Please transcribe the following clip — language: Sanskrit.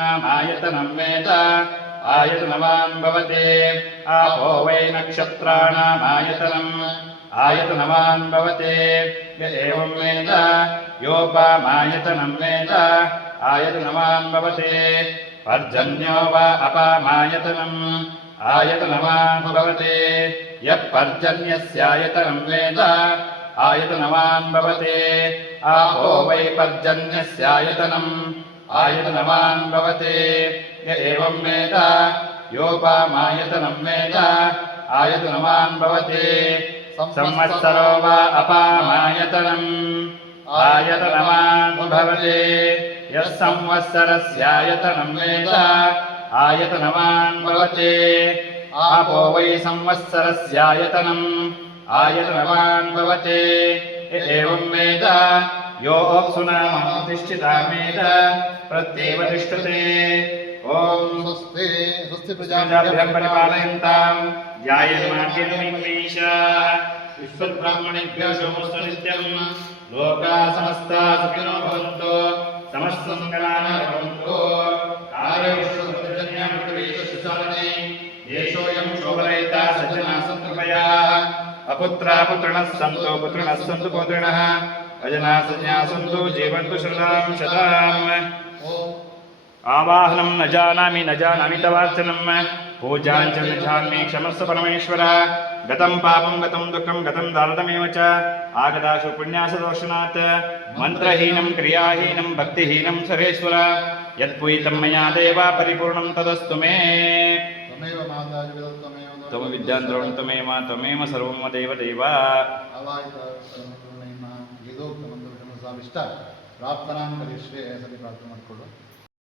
नामायतनं वेद आयतनवान् भवति आपो वै नक्षत्राणामायतनम् आयतनवान् भवति य एवं वेद योपामायतनं वेद आयतनवान् भवति पर्जन्यो वा अपामायतनम् आयतनवान् भवति यः पर्जन्यस्यायतनं वेद आयतनवान् भवति आपो वै पर्जन्यस्यायतनम् आयतनवान् भवति य एवं वेद योपामायतनं वेद आयतनवान् भवति संवत्सरो वा अपामायतनम् आयतनवान् भवति यः संवत्सरस्यायतनं वेद आयतनवान् भवति आपो वै संवत्सरस्यायतनम् आयतनवान् भवति एवं वेद यो अप्सुनामतिष्ठितामेत प्रत्येव तिष्ठते ओम स्वस्ति स्वस्ति प्रजाभ्यं परिपालयन्तां ध्यायन्मार्गेणमीश विश्वब्राह्मणेभ्यो सोमस्तु नित्यं लोकाः समस्ताः सुखिनो भवन्तु समस्तमङ्गलानि भवन्तु आरोग्यसुखजन्यामृतवेशुसारणे देशोऽयं शोभरहितः सज्जनाः सन्तु कृपयाः अपुत्राः पुत्रिणः सन्तु पुत्रिणः सन्तु पौत्रिणः अजनाः सज्ञाः सन्तु जीवन्तु शरदां शताम् आवाहनं न जानामि तवार्चनं पूजां च न जानामि क्षमस्व परमेश्वर गतं पापं गतं दुःखं गतं दारुणमेव च आगतासु पुण्यासदोषणात् मन्त्रहीनं क्रियाहीनं भक्तिहीनं सरेश्वर यत्पूयितं मया देव परिपूर्णं तदस्तु मे त्वमेव माता जगत् त्वं विद्यां द्रवणं त्वमेव सर्वं मदेव देव ಪ್ರಾರ್ಥನಾ ಕರಿಷ್ಯೆ ಸರಿ ಪ್ರಾರ್ಥನೆ ಮಾಡಿಕೊಳ್ಳು.